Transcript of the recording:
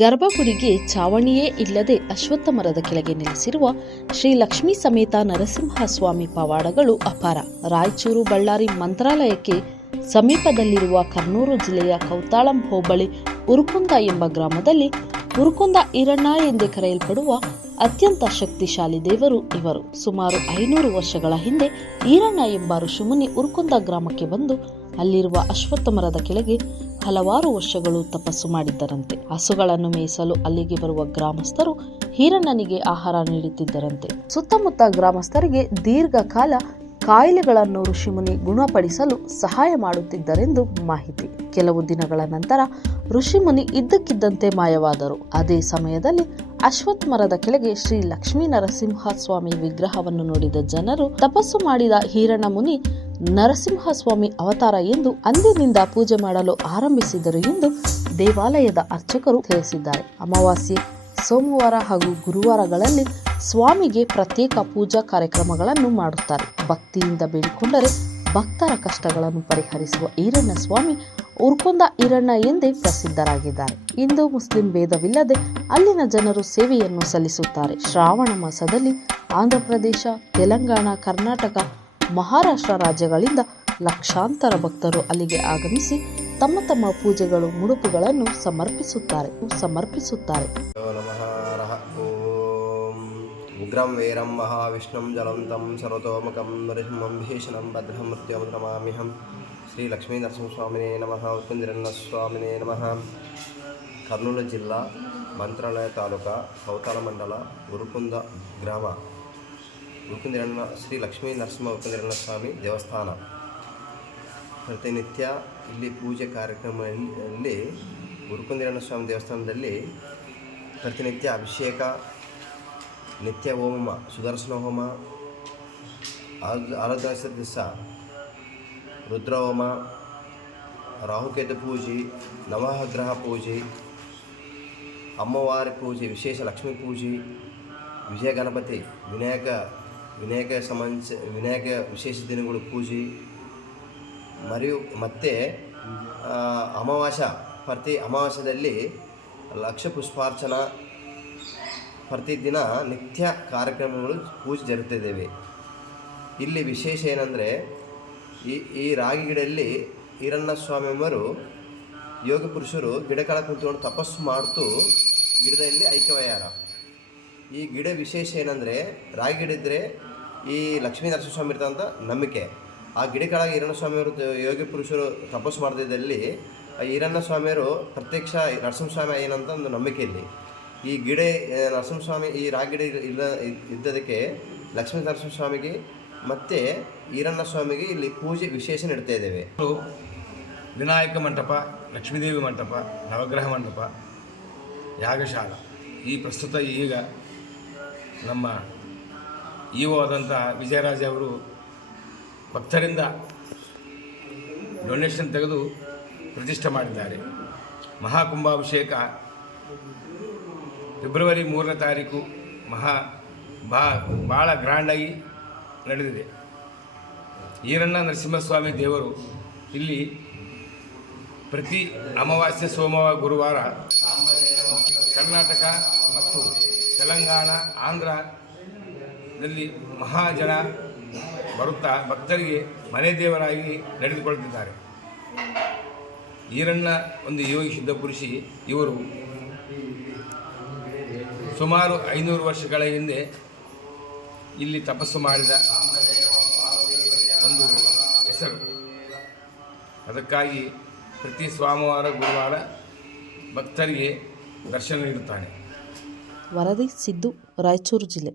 ಗರ್ಭಗುಡಿಗೆ ಚಾವಣಿಯೇ ಇಲ್ಲದೆ ಅಶ್ವತ್ಥ ಮರದ ಕೆಳಗೆ ನೆಲೆಸಿರುವ ಶ್ರೀ ಲಕ್ಷ್ಮೀ ಸಮೇತ ನರಸಿಂಹಸ್ವಾಮಿ ಪವಾಡಗಳು ಅಪಾರ. ರಾಯಚೂರು ಬಳ್ಳಾರಿ ಮಂತ್ರಾಲಯಕ್ಕೆ ಸಮೀಪದಲ್ಲಿರುವ ಕರ್ನೂಲು ಜಿಲ್ಲೆಯ ಕೌತಾಳಂ ಹೋಬಳಿ ಉರುಕುಂದ ಎಂಬ ಗ್ರಾಮದಲ್ಲಿ ಉರುಕುಂದ ಈರಣ್ಣ ಎಂದೇ ಕರೆಯಲ್ಪಡುವ ಅತ್ಯಂತ ಶಕ್ತಿಶಾಲಿ ದೇವರು ಇವರು. ಸುಮಾರು 500 ವರ್ಷಗಳ ಹಿಂದೆ ಈರಣ್ಣ ಎಂಬ ಋಷಿಮುನಿ ಉರುಕುಂದ ಗ್ರಾಮಕ್ಕೆ ಬಂದು ಅಲ್ಲಿರುವ ಅಶ್ವತ್ಥ ಮರದ ಕೆಳಗೆ ಹಲವಾರು ವರ್ಷಗಳು ತಪಸ್ಸು ಮಾಡಿದ್ದರಂತೆ. ಹಸುಗಳನ್ನು ಮೇಯಿಸಲು ಅಲ್ಲಿಗೆ ಬರುವ ಗ್ರಾಮಸ್ಥರು ಈರಣ್ಣನಿಗೆ ಆಹಾರ ನೀಡುತ್ತಿದ್ದರಂತೆ. ಸುತ್ತಮುತ್ತ ಗ್ರಾಮಸ್ಥರಿಗೆ ದೀರ್ಘಕಾಲ ಕಾಯಿಲೆಗಳನ್ನು ಋಷಿಮುನಿ ಗುಣಪಡಿಸಲು ಸಹಾಯ ಮಾಡುತ್ತಿದ್ದರೆಂದು ಮಾಹಿತಿ. ಕೆಲವು ದಿನಗಳ ನಂತರ ಋಷಿಮುನಿ ಇದ್ದಕ್ಕಿದ್ದಂತೆ ಮಾಯವಾದರು. ಅದೇ ಸಮಯದಲ್ಲಿ ಅಶ್ವತ್ಥ ಮರದ ಕೆಳಗೆ ಶ್ರೀ ಲಕ್ಷ್ಮೀ ನರಸಿಂಹಸ್ವಾಮಿ ವಿಗ್ರಹವನ್ನು ನೋಡಿದ ಜನರು ತಪಸ್ಸು ಮಾಡಿದ ಈರಣ್ಣ ಮುನಿ ನರಸಿಂಹಸ್ವಾಮಿ ಅವತಾರ ಎಂದು ಅಂದಿನಿಂದ ಪೂಜೆ ಮಾಡಲು ಆರಂಭಿಸಿದರು ಎಂದು ದೇವಾಲಯದ ಅರ್ಚಕರು ತಿಳಿಸಿದ್ದಾರೆ. ಅಮಾವಾಸ್ಯೆ, ಸೋಮವಾರ ಹಾಗೂ ಗುರುವಾರಗಳಲ್ಲಿ ಸ್ವಾಮಿಗೆ ಪ್ರತ್ಯೇಕ ಪೂಜಾ ಕಾರ್ಯಕ್ರಮಗಳನ್ನು ಮಾಡುತ್ತಾರೆ. ಭಕ್ತಿಯಿಂದ ಬೇಡಿಕೊಂಡರೆ ಭಕ್ತರ ಕಷ್ಟಗಳನ್ನು ಪರಿಹರಿಸುವ ಈರಣ್ಣ ಸ್ವಾಮಿ ಉರುಕುಂದ ಈರಣ್ಣ ಎಂದೇ ಪ್ರಸಿದ್ಧರಾಗಿದ್ದಾರೆ. ಹಿಂದೂ ಮುಸ್ಲಿಂ ಭೇದವಿಲ್ಲದೆ ಅಲ್ಲಿನ ಜನರು ಸೇವೆಯನ್ನು ಸಲ್ಲಿಸುತ್ತಾರೆ. ಶ್ರಾವಣ ಮಾಸದಲ್ಲಿ ಆಂಧ್ರಪ್ರದೇಶ, ತೆಲಂಗಾಣ, ಕರ್ನಾಟಕ, ಮಹಾರಾಷ್ಟ್ರ ರಾಜ್ಯಗಳಿಂದ ಲಕ್ಷಾಂತರ ಭಕ್ತರು ಅಲ್ಲಿಗೆ ಆಗಮಿಸಿ ತಮ್ಮ ತಮ್ಮ ಪೂಜೆಗಳು, ಮುಡುಪುಗಳನ್ನು ಸಮರ್ಪಿಸುತ್ತಾರೆ. ಉಗ್ರಂ ವೀರಂ ಮಹಾವಿಷ್ಣುಂ ಜಲಂತಂ ಸರ್ವತೋಮುಖಂ ನರಸಿಂಹಂ ಭೀಷಣಂ ಭದ್ರಂ ಮೃತ್ಯುಂ ನಮಾಮ್ಯಹಂ. ಶ್ರೀ ಲಕ್ಷ್ಮೀ ನರಸಿಂಹಸ್ವಾಮಿನೇ ನಮಃ. ಉರುಕುಂದಿರಣ್ಣ ಸ್ವಾಮಿನೇ ನಮಃ. ಕರ್ನೂಲು ಜಿಲ್ಲಾ, ಮಂತ್ರಾಲಯ ತಾಲೂಕಾ, ಕೌತಾಳ ಮಂಡಲ, ಉರುಕುಂದ ಗ್ರಾಮ, ಉರುಕುಂದಿರಣ್ಣ ಶ್ರೀ ಲಕ್ಷ್ಮೀ ನರಸಿಂಹ ಉರುಕುಂದಿರಣ್ಣ ಸ್ವಾಮಿ ದೇವಸ್ಥಾನ. ಪ್ರತಿನಿತ್ಯ ಇಲ್ಲಿ ಪೂಜೆ ಕಾರ್ಯಕ್ರಮದಲ್ಲಿ ಉರುಕುಂದಿರಣ್ಣ ಸ್ವಾಮಿ ದೇವಸ್ಥಾನದಲ್ಲಿ ಪ್ರತಿನಿತ್ಯ ಅಭಿಷೇಕ, ನಿತ್ಯ ಹೋಮ, ಸುದರ್ಶನ ಹೋಮ, ಆರಾಧನಾ ದಿವಸ ರುದ್ರ ಹೋಮ, ರಾಹುಕೇತು ಪೂಜೆ, ನವಗ್ರಹ ಪೂಜೆ, ಅಮ್ಮವಾರಿ ಪೂಜೆ, ವಿಶೇಷ ಲಕ್ಷ್ಮೀ ಪೂಜೆ, ವಿಜಯ ಗಣಪತಿ, ವಿನಾಯಕ ವಿಶೇಷ ದಿನಗಳು ಪೂಜೆ, ಮತ್ತು ಪ್ರತಿ ಅಮಾವಾಸ್ಯದಲ್ಲಿ ಲಕ್ಷ ಪುಷ್ಪಾರ್ಚನಾ, ಪ್ರತಿದಿನ ನಿತ್ಯ ಕಾರ್ಯಕ್ರಮಗಳು ಪೂಜೆ ಜರುಗುತ್ತಿದ್ದೇವೆ. ಇಲ್ಲಿ ವಿಶೇಷ ಏನಂದರೆ ಈ ರಾಗಿ ಗಿಡದಲ್ಲಿ ಈರಣ್ಣ ಸ್ವಾಮಿಯವರು ಯೋಗ ಪುರುಷರು ಗಿಡ ಕೆಳಗೆ ಕುಂತ್ಕೊಂಡು ತಪಸ್ಸು ಮಾಡ್ತು ಗಿಡದಲ್ಲಿ ಐಕ್ಯವ್ಯಾರ. ಈ ಗಿಡ ವಿಶೇಷ ಏನಂದರೆ ರಾಗಿ ಗಿಡ ಇದ್ದರೆ ಈ ಲಕ್ಷ್ಮೀ ನರಸಿಂಹಸ್ವಾಮಿ ಇರ್ತಂತ ನಂಬಿಕೆ. ಆ ಗಿಡ ಕೆಳಗೆ ಈರಣ್ಣ ಸ್ವಾಮಿಯವರು ಯೋಗಿ ಪುರುಷರು ತಪಸ್ಸು ಮಾಡಿದಲ್ಲಿ ಈರಣ್ಣ ಸ್ವಾಮಿಯವರು ಪ್ರತ್ಯಕ್ಷ ನರಸಿಂಹಸ್ವಾಮಿ ಏನಂತ ಒಂದು ನಂಬಿಕೆ ಇಲ್ಲಿ. ಈ ಗಿಡ ನರಸಿಂಹಸ್ವಾಮಿ, ಈ ರಾಗಿ ಗಿಡ ಇದ್ದದಕ್ಕೆ ಲಕ್ಷ್ಮೀ ನರಸಿಂಹಸ್ವಾಮಿಗೆ ಮತ್ತು ಈರಣ್ಣ ಸ್ವಾಮಿಗೆ ಇಲ್ಲಿ ಪೂಜೆ ವಿಶೇಷ ನೀಡ್ತಾ ಇದ್ದೇವೆ. ವಿನಾಯಕ ಮಂಟಪ, ಲಕ್ಷ್ಮೀದೇವಿ ಮಂಟಪ, ನವಗ್ರಹ ಮಂಟಪ, ಯಾಗಶಾಲ. ಈ ಪ್ರಸ್ತುತ ಈಗ ನಮ್ಮ ಇಒ ಆದಂಥ ವಿಜಯರಾಜ್ ಅವರು ಭಕ್ತರಿಂದ ಡೊನೇಷನ್ ತೆಗೆದು ಪ್ರತಿಷ್ಠೆ ಮಾಡಿದ್ದಾರೆ. ಮಹಾಕುಂಭಾಭಿಷೇಕ ಫೆಬ್ರವರಿ 3ನೇ ತಾರೀಕು ಭಾಳ ಗ್ರ್ಯಾಂಡಾಗಿ ನಡೆದಿದೆ. ಈರಣ್ಣ ನರಸಿಂಹಸ್ವಾಮಿ ದೇವರು ಇಲ್ಲಿ ಪ್ರತಿ ಅಮಾವಾಸ್ಯೆ, ಸೋಮವಾರ, ಗುರುವಾರ ಕರ್ನಾಟಕ ಮತ್ತು ತೆಲಂಗಾಣ, ಆಂಧ್ರದಲ್ಲಿ ಮಹಾಜನ ಬರುತ್ತಾ ಭಕ್ತರಿಗೆ ಮನೆ ದೇವರಾಗಿ ನಡೆದುಕೊಳ್ಳುತ್ತಿದ್ದಾರೆ. ಈರಣ್ಣ ಒಂದು ಯೋಗಿ ಸಿದ್ಧ ಪುರುಷಿ. ಇವರು ಸುಮಾರು 500 ವರ್ಷಗಳ ಹಿಂದೆ ಇಲ್ಲಿ ತಪಸ್ಸು ಮಾಡಿದ ಒಂದು ಹೆಸರು. ಅದಕ್ಕಾಗಿ ಪ್ರತಿ ಸೋಮವಾರ, ಗುರುವಾರ ಭಕ್ತರಿಗೆ ದರ್ಶನ ನೀಡುತ್ತಾನೆ. ವರದಿ ಸಿದ್ದು, ರಾಯಚೂರು ಜಿಲ್ಲೆ.